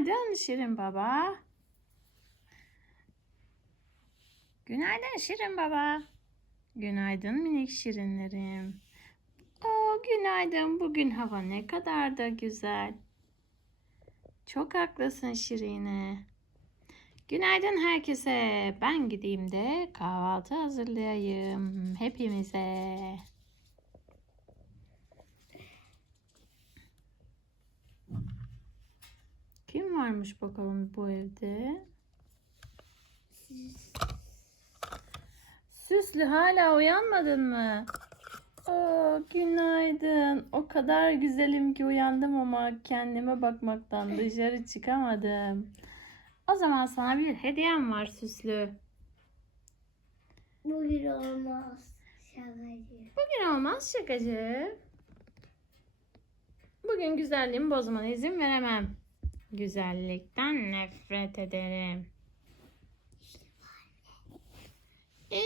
Günaydın Şirin Baba. Günaydın Şirin Baba. Günaydın minik şirinlerim. Oo, günaydın. Bugün hava ne kadar da güzel. Çok haklısın Şirine. Günaydın herkese. Ben gideyim de kahvaltı hazırlayayım hepimize. Kim varmış bakalım bu evde? Süslü hala uyanmadın mı? Oo, günaydın. O kadar güzelim ki uyandım ama kendime bakmaktan dışarı çıkamadım. O zaman sana bir hediyem var Süslü. Bugün olmaz. Şakacı. Bugün olmaz şakacı. Bugün güzelliğimi bozmana izin veremem. Güzellikten nefret ederim. Eee,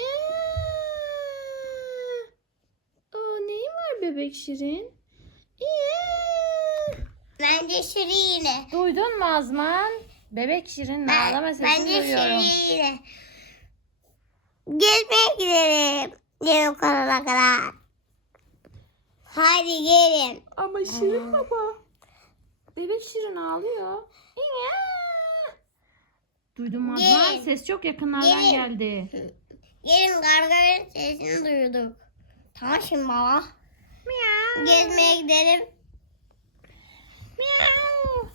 o neyin var bebek Şirin? Eee. Bence Şirine. Duydun mu Azman? Bebek Şirin ağlama sesini Bence duyuyorum. Şirine. Gezmeye gidelim. Yarım kalana kadar. Hadi gelin. Ama Şirin baba. Bebek Şirin ağlıyor. Azman? Gelin. Ses çok yakınlardan Gelin. geldi. Gelin gargaranın sesini duyduk. Tamam şimdi baba. Miau. Gezmeye gidelim. Miau.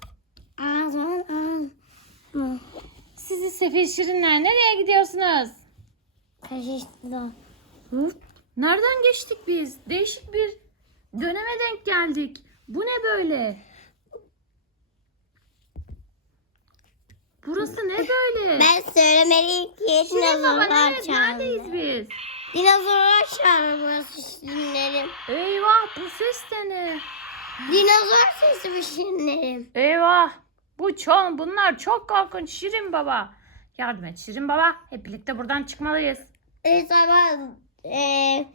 Ağzın ağzın. Sizi sefil şirinler nereye gidiyorsunuz? Kaşıştı. Nereden geçtik biz? Değişik bir döneme denk geldik. Bu ne böyle? Burası ne böyle? Ben söylemeliyim ki Şirin baba dinozorlar nerede, neredeyiz çağırdı. biz? Dinozorlar çağırdı burası şirinlerim. Eyvah bu ses de ne? Dinozor sesi bu şirinlerim. Eyvah bu çok bunlar çok korkunç Şirin baba. Yardım et Şirin baba. Hep birlikte buradan çıkmalıyız. Evet ama eee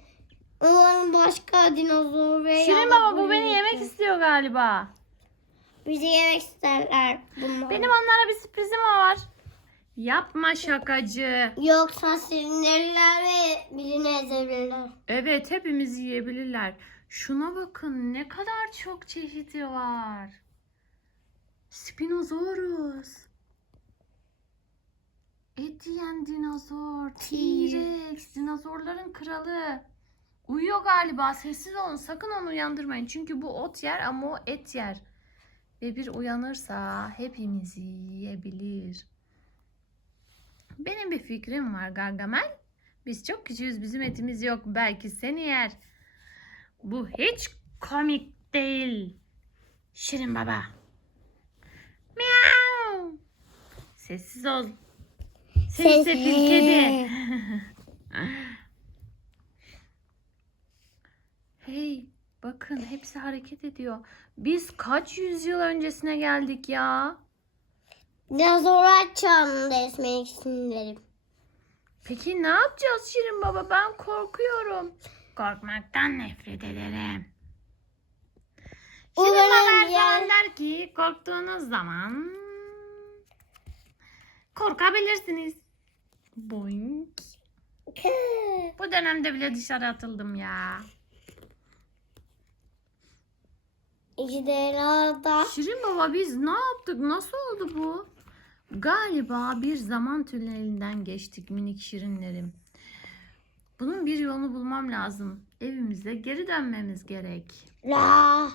umarım başka dinozor veya Şirin baba bu beni yemek istiyor galiba. Bizi yemek isterler bunlar. Benim onlara bir sürprizim var. Yapma şakacı. Yoksa şirinlerler ve birini ezebilirler. Evet hepimizi yiyebilirler. Şuna bakın ne kadar çok çeşidi var. Spinosaurus. Et yiyen dinozor. T-Rex. Dinozorların kralı. Uyuyor galiba. Sessiz olun. Sakın onu uyandırmayın. Çünkü bu ot yer ama o et yer. Ve bir uyanırsa hepimizi yiyebilir. Benim bir fikrim var Gargamel. Biz çok küçüğüz. Bizim etimiz yok. Belki seni yer. Bu hiç komik değil. Şirin baba. Miau. Sessiz ol. Sessiz. sefil kedi. hey bakın hepsi hareket ediyor. Biz kaç yüzyıl öncesine geldik ya? Dinozorlar çağında esmek şirinlerim. Peki ne yapacağız Şirin baba? Ben korkuyorum. Korkmaktan nefret ederim. Şirin baba her ya- zaman der ki korktuğunuz zaman korkabilirsiniz. Boink. Bu dönemde bile dışarı atıldım ya. İki de da Şirin baba biz ne yaptık? Nasıl oldu bu? Galiba bir zaman tünelinden geçtik minik şirinlerim. Bunun bir yolunu bulmam lazım. Evimize geri dönmemiz gerek. la.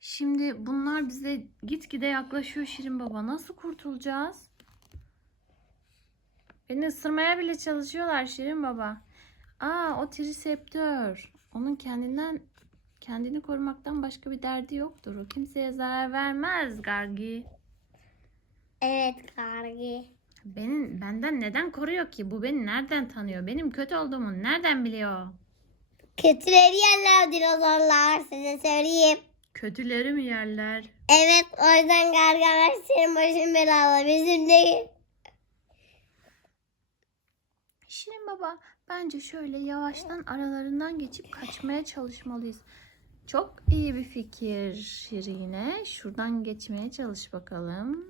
Şimdi bunlar bize gitgide yaklaşıyor Şirin Baba. Nasıl kurtulacağız? Beni ısırmaya bile çalışıyorlar Şirin Baba. Aa o triseptör. Onun kendinden kendini korumaktan başka bir derdi yoktur. O kimseye zarar vermez Gargi. Evet kargi. Benim benden neden koruyor ki? Bu beni nereden tanıyor? Benim kötü olduğumu nereden biliyor? Kötüleri yerler dinozorlar size söyleyeyim. Kötüleri mi yerler? Evet o yüzden Gargamel senin başın belalı bizim değil. Şirin baba bence şöyle yavaştan aralarından geçip kaçmaya çalışmalıyız. Çok iyi bir fikir Şirine. Şuradan geçmeye çalış bakalım.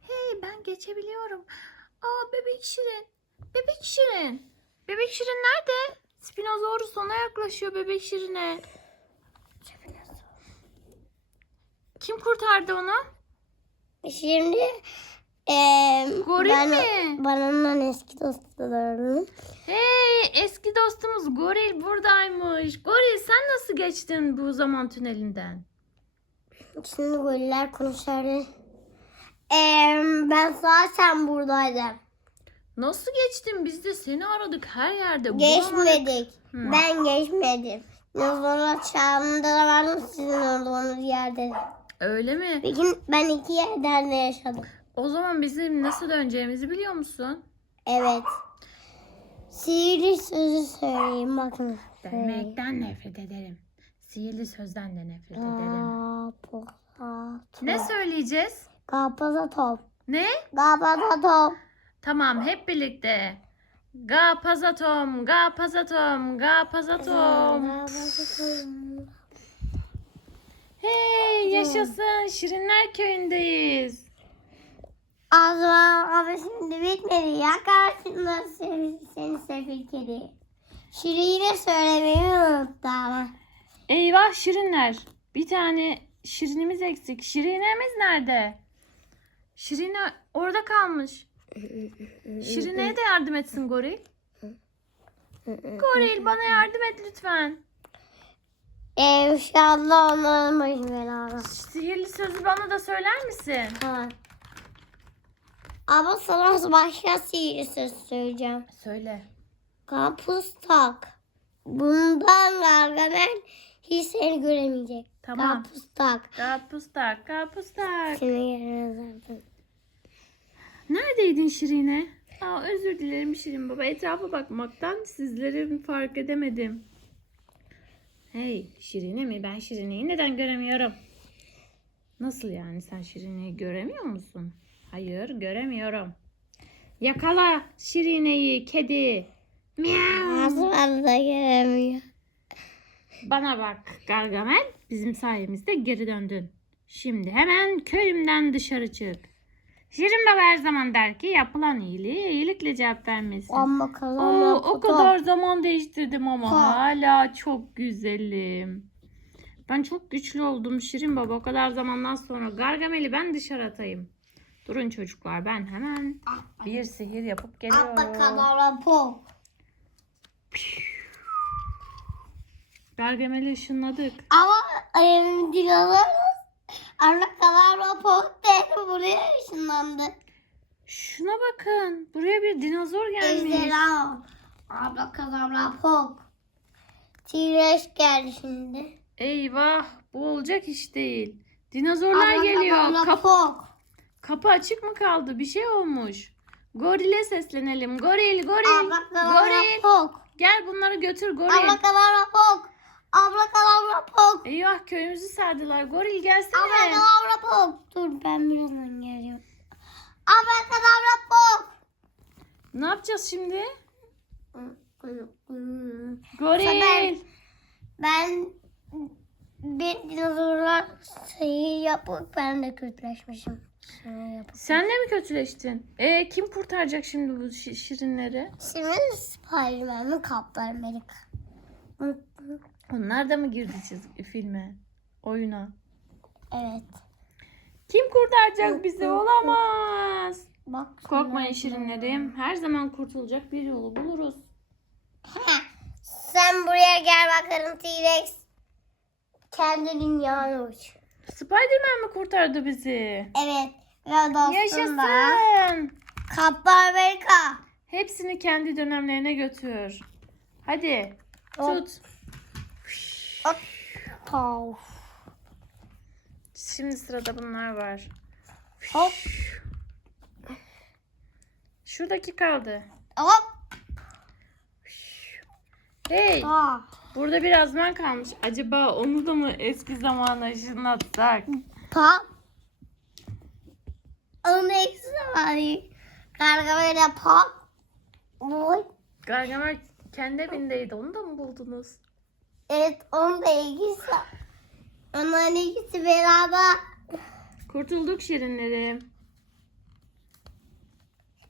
Hey ben geçebiliyorum. Aa bebek Şirin. Bebek Şirin. Bebek Şirin nerede? Spinosaurus ona yaklaşıyor bebek Şirin'e. Kim kurtardı onu? Şimdi eee Goril ben, mi? Bananın eski dostlarım. Hey eski dostumuz Goril buradaymış. Goril geçtin bu zaman tünelinden? Şimdi goriller konuşardı. Eee ben zaten buradaydım. Nasıl geçtin? Biz de seni aradık her yerde. Geçmedik. Hı. Ben geçmedim. Dinozorlar çağında da vardım sizin olduğunuz yerde. Öyle mi? Peki ben iki yerden de yaşadım. O zaman bizim nasıl döneceğimizi biliyor musun? Evet. Sihirli sözü söyleyeyim bakın. Dönmekten nefret ederim. Sihirli sözden de nefret ederim. Kapaza Ne söyleyeceğiz? Kapaza top. Ne? Kapaza top. Tamam hep birlikte. Ga pazatom, ga pazatom, ga pazatom. Hey yaşasın Şirinler köyündeyiz. Azman ama şimdi bitmedi ya karşında seni, sefil kedi. Şirin'e söylemeyi unuttu ama. Eyvah Şirinler. Bir tane Şirinimiz eksik. Şirinemiz nerede? Şirine orada kalmış. Şirine'ye de yardım etsin Goril. Goril bana yardım et lütfen. Ee, inşallah başı belada. Sihirli sözü bana da söyler misin? Ha. Ama sana başka sihirli söz söyleyeceğim. Söyle. Kapus tak. Bundan Gargamel hiç seni göremeyecek. Tamam. Kapus tak. Kapustak, kapustak. Seni göremez Neredeydin Şirine? Aa, özür dilerim Şirin baba. Etrafa bakmaktan sizleri fark edemedim. Hey Şirine mi? Ben Şirine'yi neden göremiyorum? Nasıl yani sen Şirine'yi göremiyor musun? Hayır göremiyorum. Yakala Şirine'yi kedi. Miau. Aslan da göremiyor. Bana bak Gargamel bizim sayemizde geri döndün. Şimdi hemen köyümden dışarı çık. Şirin baba her zaman der ki yapılan iyiliği iyilikle cevap vermesin. Ama Oo, kazanma o kadar zaman değiştirdim ama Ha. hala çok güzelim. Ben çok güçlü oldum Şirin baba. O kadar zamandan sonra Gargamel'i ben dışarı atayım. Durun çocuklar ben hemen bir sihir yapıp geliyorum. Abla kadar pok. Gargamel'i ışınladık. Ama em, dinozor abla kadar pok dedi buraya ışınlandı. Şuna bakın. Buraya bir dinozor gelmiş. Ejderha. Abla kadar pok. T-Rex geldi şimdi. Eyvah bu olacak iş değil. Dinozorlar Abla geliyor. Kap- pok. kapı açık mı kaldı? Bir şey olmuş. Goril'e seslenelim. Goril, goril, Abla goril. pok. Gel bunları götür goril. Abla pok. Abla kadar pok. Eyvah köyümüzü sardılar. Goril gelsene. Abla kadar pok. Dur ben birazdan geliyorum. Abla kadar pok. Ne yapacağız şimdi? Goril. Sefer- Ben bir dinozorlar şeyi yapıp ben de kötüleşmişim. Yapıp. Sen de mi kötüleştin? E kim kurtaracak şimdi bu şi- şirinleri? Şimdi Spiderman mi Kaptan Amerika? Onlar da mı girdi çizgi filme? Oyuna. Evet. Kim kurtaracak bizi? Olamaz. Bak. Korkmayın şirinlerim. Her zaman kurtulacak bir yolu buluruz. Sen buraya gel bakalım T-Rex. Kendi dünyanı uç. Spiderman mi kurtardı bizi? Evet. Ve dostum da Yaşasın. Kaptan Amerika. Hepsini kendi dönemlerine götür. Hadi. Hop. Tut. Of. Şimdi sırada bunlar var. Hop. Şuradaki kaldı. Hop. Hey, Ah. burada bir azman kalmış. Acaba onu da mı eski zamana ışınlatsak? Pop. Onun eksi zamanı. Gargamel'e. Oy. Gargamel kendi evindeydi. Onu da mı buldunuz? Evet onun da ilgisi. Onların ikisi beraber. Kurtulduk şirinlerim.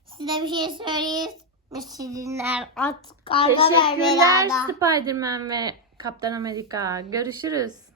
Size bir şey söyleyeyim mi şirinler? At karga Teşekkürler. Spiderman ve Kaptan Amerika. Görüşürüz.